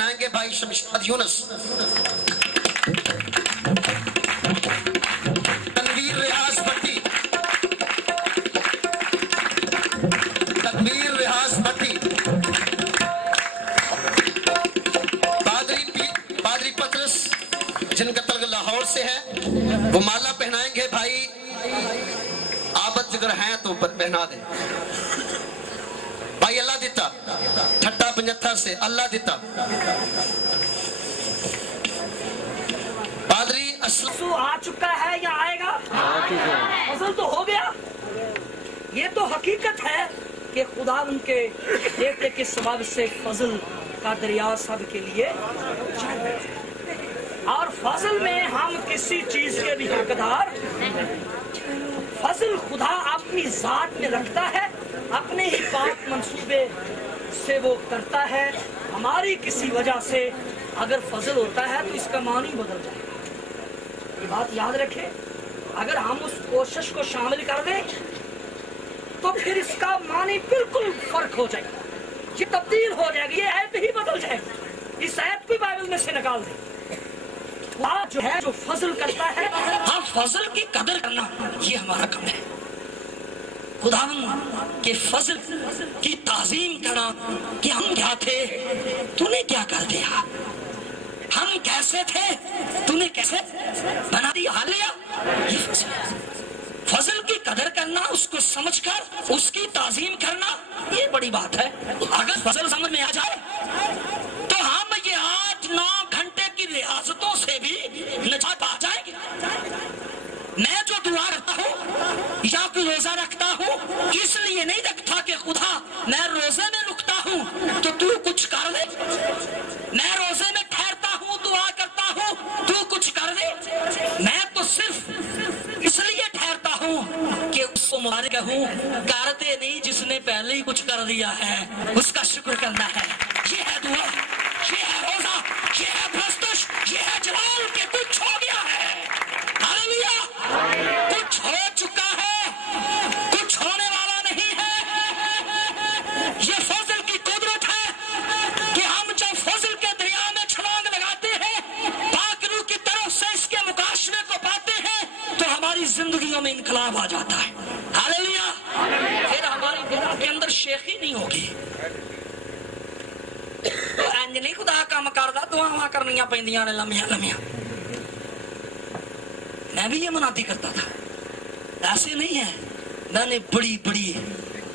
پہنائیں گے بھائی شمشاد یونس. تنویر ریاض بھٹی، تنویر ریاض بھٹی. پادری پطرس جن کا تعلق لاہور سے ہے، وہ مالا پہنائیں گے بھائی عابد اگر ہیں تو پہنا دیں. بھائی اللہ دیتا ٹھٹا پنجتھر سے اللہ دیتا. پادری اسلم آ چکا ہے یا آئے گا؟ فضل تو ہو گیا. یہ تو حقیقت ہے کہ خدا ان کے بیٹے کے سبب سے فضل کا دریا سب کے لیے، اور فضل میں ہم کسی چیز کے بھی حقدار. فضل خدا اپنی ذات میں رکھتا ہے، اپنے ہی پاک منصوبے سے وہ کرتا ہے. ہماری کسی وجہ سے اگر فضل ہوتا ہے تو اس کا معنی بدل جائے. یہ بات یاد رکھیں، اگر ہم اس کوشش کو شامل کر دیں تو پھر اس کا معنی بالکل فرق ہو جائے گا، یہ تبدیل ہو جائے گی، یہ عہد ہی بدل جائے گا. اس عہد کو بائبل میں سے نکال دیں. جو ہے جو فضل کرتا ہے، ہاں فضل کی قدر کرنا یہ ہمارا کام ہے. خداوند کے فضل کی تعظیم کرنا کہ ہم کیا تھے تو نے کیا کر دیا، ہم کیسے تھے تو نے کیسے بنا دیا. حالیہ یہ فضل ہے. فضل کی قدر کرنا، اس کو سمجھ کر اس کی تعظیم کرنا، یہ بڑی بات ہے. اگر فضل سمجھ میں آ جائے تو ہم یہ 8-9 گھنٹے کی ریاضتوں سے بھی نجات پا جائیں گے. میں جو دعا رکھتا ہوں یا کوئی روزہ رکھتا ہوں، اس لیے نہیں رکھتا کہ خدا میں روزے میں رکتا ہوں تو کچھ کر دے. میں روزے میں ٹھہرتا ہوں، دعا کرتا ہوں، تو کچھ کر دے. میں تو صرف اس لیے ٹھہرتا ہوں کہ اس کو مبارک ہوں، کرتے نہیں جس نے پہلے ہی کچھ کر دیا ہے، اس کا شکر کرنا ہے. یہ ہے دعا، یہ ہے روزہ، یہ ہے پرستش، یہ ہے جلال کہ کچھ ہو گیا ہے. ہاللیلویہ، کچھ ہو چکا ہے، کچھ ہونے والا نہیں ہے. یہ فضل کی قدرت ہے کہ ہم جب فضل کے دریا میں چھلانگ لگاتے ہیں، پاک روح کی طرف سے اس کے مکاشفے کو پاتے ہیں تو ہماری زندگیوں میں انقلاب آ جاتا ہے. ہاللیلویہ. پھر ہماری دلوں کے اندر شیخی نہیں ہوگی. تو انج نہیں خدا کام کردا، دعاواں کرنیاں پیندیاں نے لمحیاں لمحیاں. میں بھی یہ منادی کرتا تھا، ایسے نہیں ہے. میں نے بڑی بڑی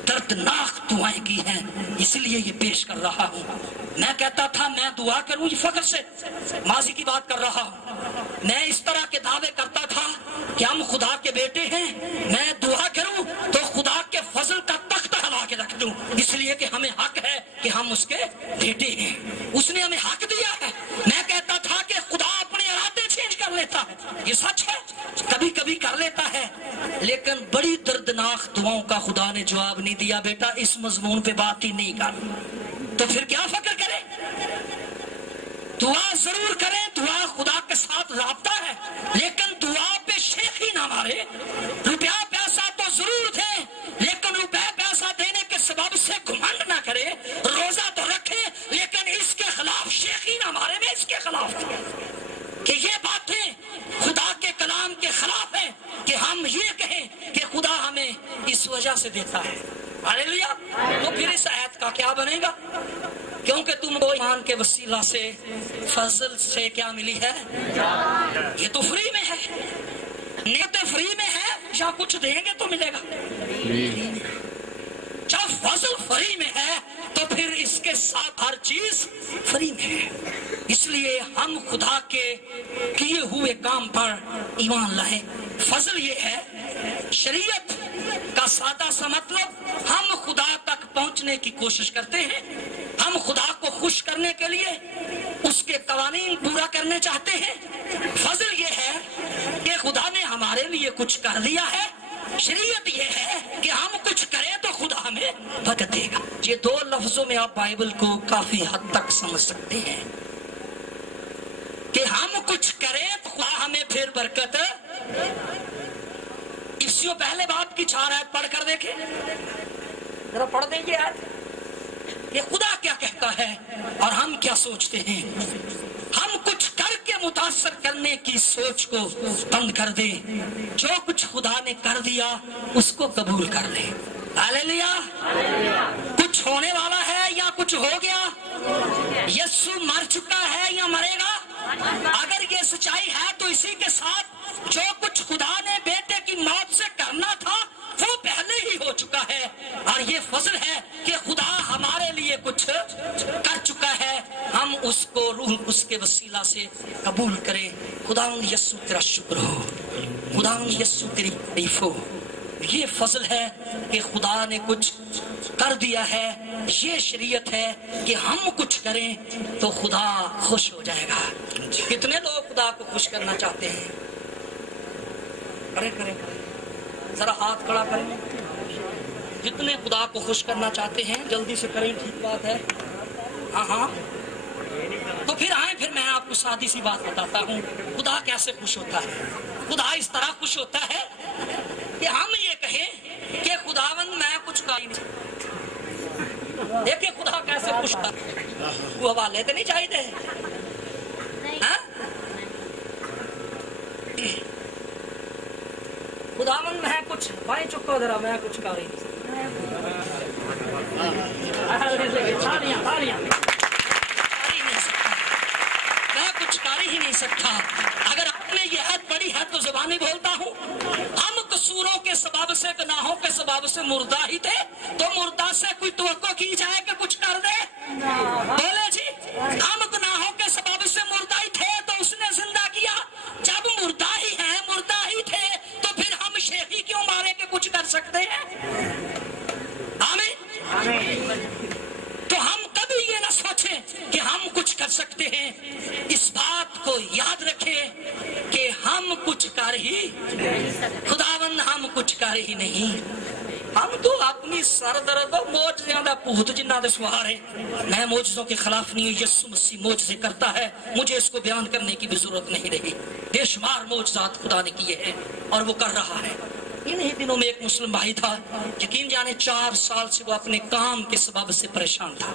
دردناک دعائیں کی ہیں، اس لیے یہ پیش کر رہا ہوں. میں کہتا تھا میں دعا کروں، یہ فخر سے ماضی کی بات کر رہا ہوں. میں اس طرح کے دعوے کرتا تھا کہ ہم خدا کے بیٹے ہیں. میں دعا کروں تو خدا کے فضل کا تخت ہلا کے رکھ دوں، اس لیے کہ ہمیں حق ہے کہ ہم اس کے بیٹے ہیں. اس نے ہمیں حق دیا ہے. میں کہتا تھا کہ خدا اپنے ارادے چینج کر لیتا ہے، یہ سچ ہے، کبھی کبھی کر لیتا ہے، لیکن بڑی دردناک دعاؤں کا خدا نے جواب نہیں دیا. بیٹا اس مضمون پہ بات ہی نہیں کر، تو پھر کیا فکر کرے. دعا ضرور کریں، دعا خدا کے ساتھ رابطہ ہے، لیکن دعا پہ شیخی نہ مارے. روپیہ پیسہ تو ضرور دیں، لیکن روپیہ پیسہ دینے کے سبب سے گھمنڈ نہ کرے. روزہ تو رکھے، لیکن اس کے خلاف شیخی نہ مارے. میں اس کے خلاف کہ یہ باتیں خدا کے کلام کے خلاف ہیں کہ ہم یہ کہیں کہ خدا ہمیں اس وجہ سے دیتا ہے. ہاللیلویہ. تو پھر اس آیت کا کیا بنے گا؟ کیونکہ تم کو ایمان کے وسیلہ سے فضل سے کیا ملی ہے؟ یہ تو فری میں ہے. نیت فری میں ہے یا کچھ دیں گے تو ملے گا؟ جب فضل فری میں ہے تو پھر اس کے ساتھ ہر چیز فری میں ہے. اس لیے ہم خدا کے کیے ہوئے کام پر ایمان لائیں. فضل یہ ہے، شریعت کا سادہ سا مطلب ہم خدا تک پہنچنے کی کوشش کرتے ہیں. ہم خدا کو خوش کرنے کے لیے اس کے قوانین پورا کرنے چاہتے ہیں. فضل یہ ہے کہ خدا نے ہمارے لیے کچھ کر دیا ہے. شریعت یہ ہے کہ ہم کچھ کریں تو خدا ہمیں برکت دے گا. یہ دو لفظوں میں آپ بائبل کو کافی حد تک سمجھ سکتے ہیں کہ ہم کچھ کریں تو خدا ہمیں پھر برکت. افسیوں پہلے باب کی 4 آیت پڑھ کر دیکھیں ذرا، پڑھ دیں گے آیت. کہ خدا کیا کہتا ہے اور ہم کیا سوچتے ہیں. ہم کچھ کر کے متاثر کرنے کی سوچ کو بند کر دیں. جو کچھ خدا نے کر دیا اس کو قبول کر لیں. ہاللیلویا. کچھ ہونے والا ہے یا کچھ ہو گیا. یسوع مر چکا ہے یا مرے گا. اگر یہ سچائی ہے تو اسی کے ساتھ جو کچھ خدا نے بیٹے کی موت سے کرنا تھا وہ پہلے ہی ہو چکا ہے. اور یہ فضل ہے کہ خدا ہمارے لیے کچھ کر چکا ہے. ہم اس کو روح اس کے وسیلہ سے قبول کریں. خداوند یسوع تیرا شکر ہو. خداوند یسوع تیری تعریف ہو. یہ فضل ہے کہ خدا نے کچھ کر دیا ہے. یہ شریعت ہے کہ ہم کچھ کریں تو خدا خوش ہو جائے گا. کتنے لوگ خدا کو خوش کرنا چاہتے ہیں؟ کریں ذرا ہاتھ کھڑا کریں. جتنے خدا کو خوش کرنا چاہتے ہیں جلدی سے کریں. ٹھیک بات ہے. ہاں تو پھر آئیں. پھر میں آپ کو سادی سی بات بتاتا ہوں خدا کیسے خوش ہوتا ہے. خدا اس طرح خوش ہوتا ہے کہ ہم یہ کہیں کہ خداوند میں کچھ کر ہی نہیں. دیکھیں خدا کیسے خوش ہوتا ہے. وہ حوالے تو نہیں چاہیے. خداوند میں کچھ بھائی چکو ذرا میں کچھ کر ہی نہیں سکتا. اگر آپ نے یہ عہد پڑھی ہے تو زبانی بولتا ہوں. ہم قصوروں کے سبب سے گناہوں کے سبب سے مردہ ہی تھے تو مردہ سے کوئی توقع کی جائے کہ کچھ کر دے. بولے جی. ہم گناہوں کے سبب سے مردہ ہی تھے تو اس نے زندہ کیا. جب مردہ ہی ہیں مردہ ہی تھے تو پھر ہم شیخی کیوں مارے کہ کچھ کر سکتے ہیں. آمین. تو ہم کبھی یہ نہ سوچیں کہ ہم کچھ کر سکتے ہیں. اس بات کو یاد رکھیں کہ ہم کچھ کر ہی خداوند ہم کچھ کر ہی نہیں. ہم تو اپنی سر درد و موجزیاں دا پوت جنہ دے سوار ہیں. میں موجزوں کے خلاف نہیں ہوں. یسوع مسیح موجزے کرتا ہے. مجھے اس کو بیان کرنے کی بھی ضرورت نہیں رہی. بے شمار موجزات خدا نے کیے ہیں اور وہ کر رہا ہے. انہی دنوں میں ایک مسلم بھائی تھا. یقین جانے 4 سال سے وہ اپنے کام کے سبب سے پریشان تھا.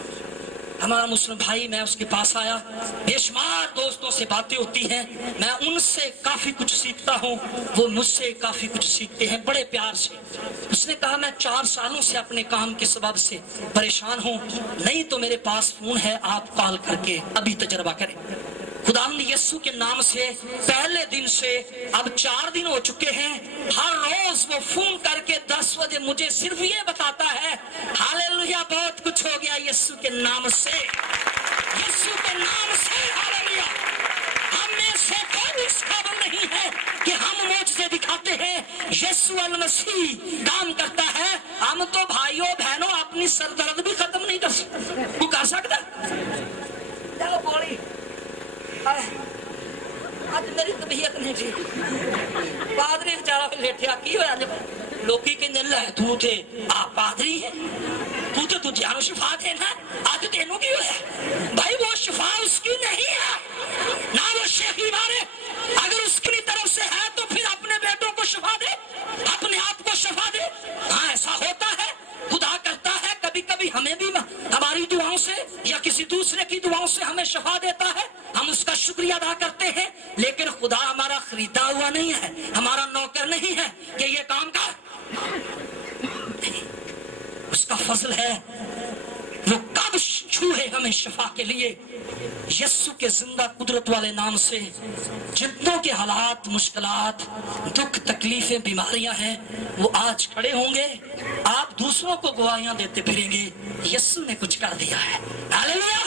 ہمارا مسلم بھائی, میں اس کے پاس آیا. بے شمار دوستوں سے باتیں ہوتی ہیں. میں ان سے کافی کچھ سیکھتا ہوں. وہ مجھ سے کافی کچھ سیکھتے ہیں بڑے پیار سے. اس نے کہا میں 4 سالوں سے اپنے کام کے سبب سے پریشان ہوں. نہیں تو میرے پاس فون ہے, آپ کال کر کے ابھی تجربہ کریں. خداوند یسوع کے نام سے پہلے دن سے اب 4 دن ہو چکے ہیں. ہر روز وہ فون کر کے 10 بجے مجھے صرف یہ بتاتا ہے ہاللیلویا بہت کچھ ہو گیا یسوع کے نام سے. یسوع کے نام سے ہاللیلویا. ہم میں سے کوئی اس قابل نہیں ہے کہ ہم معجزے دکھاتے ہیں. یسوع المسیح کام کرتا ہے. ہم تو بھائیوں بہنوں اپنی سر درد بھی ختم نہیں کر سکتے. وہ کر سکتا چلو بولی آج میری طبیعت نہیں تھی. پادری بیچارہ بیٹھا کی ہوا لوکی کے دل ہے تو تھے آپ پادری ہیں تو جانو شفا دینا. آج تینوں کی ہوا بھائی وہ شفا اس کی نہیں ہے نہ وہ شیخی مارے. اگر اس کی طرف سے ہے تو پھر اپنے بیٹوں کو شفا دے, اپنے آپ کو شفا دے. ہاں ایسا ہوتا ہے. خدا کرتا ہے کبھی کبھی ہمیں بھی ہماری دعاؤں سے یا کسی دوسرے کی دعاؤں سے ہمیں شفا دیتا ہے. ہم اس کا شکریہ ادا کرتے ہیں. لیکن خدا ہمارا خریدا ہوا نہیں ہے, ہمارا نوکر نہیں ہے کہ یہ کام کر. اس کا فضل ہے. وہ کب چھوئے ہمیں شفا کے لیے. یسوع کے زندہ قدرت والے نام سے جتنوں کے حالات مشکلات دکھ تکلیفیں بیماریاں ہیں وہ آج کھڑے ہوں گے. آپ دوسروں کو گواہیاں دیتے پھریں گے یسوع نے کچھ کر دیا ہے. ہاللیلویا.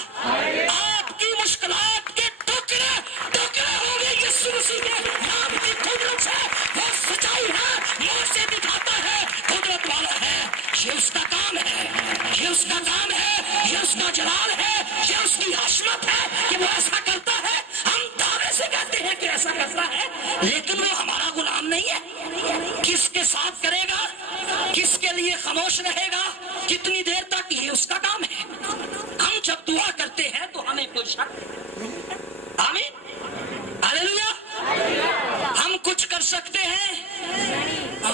آپ کی مشکلات کے ٹکڑے ٹکڑے ہوں گے یسوع مسیح کے نام کی قدرت سے. وہ سچائی ہے, منہ سے دکھاتا ہے, قدرت والا ہے. یہ اس کا کام ہے, یہ اس کا کام ہے, یہ اس کا جلال ہے, یہ اس کی عظمت ہے کہ وہ ایسا کرتا ہے. ہم دعوے سے کہتے ہیں کہ ایسا کرتا ہے لیکن وہ ہمارا غلام نہیں ہے. کس کے ساتھ کرے گا, کس کے لیے خاموش رہے گا, کتنی دیر تک, یہ اس کا کام ہے. ہم جب دعا کرتے ہیں تو ہمیں کوئی شک. آمین. ہاللیلویا. ہم کچھ کر سکتے ہیں.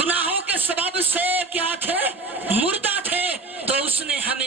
گناہوں کے سبب سے کیا تھے, مردہ تھے, تو اس نے ہمیں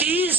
30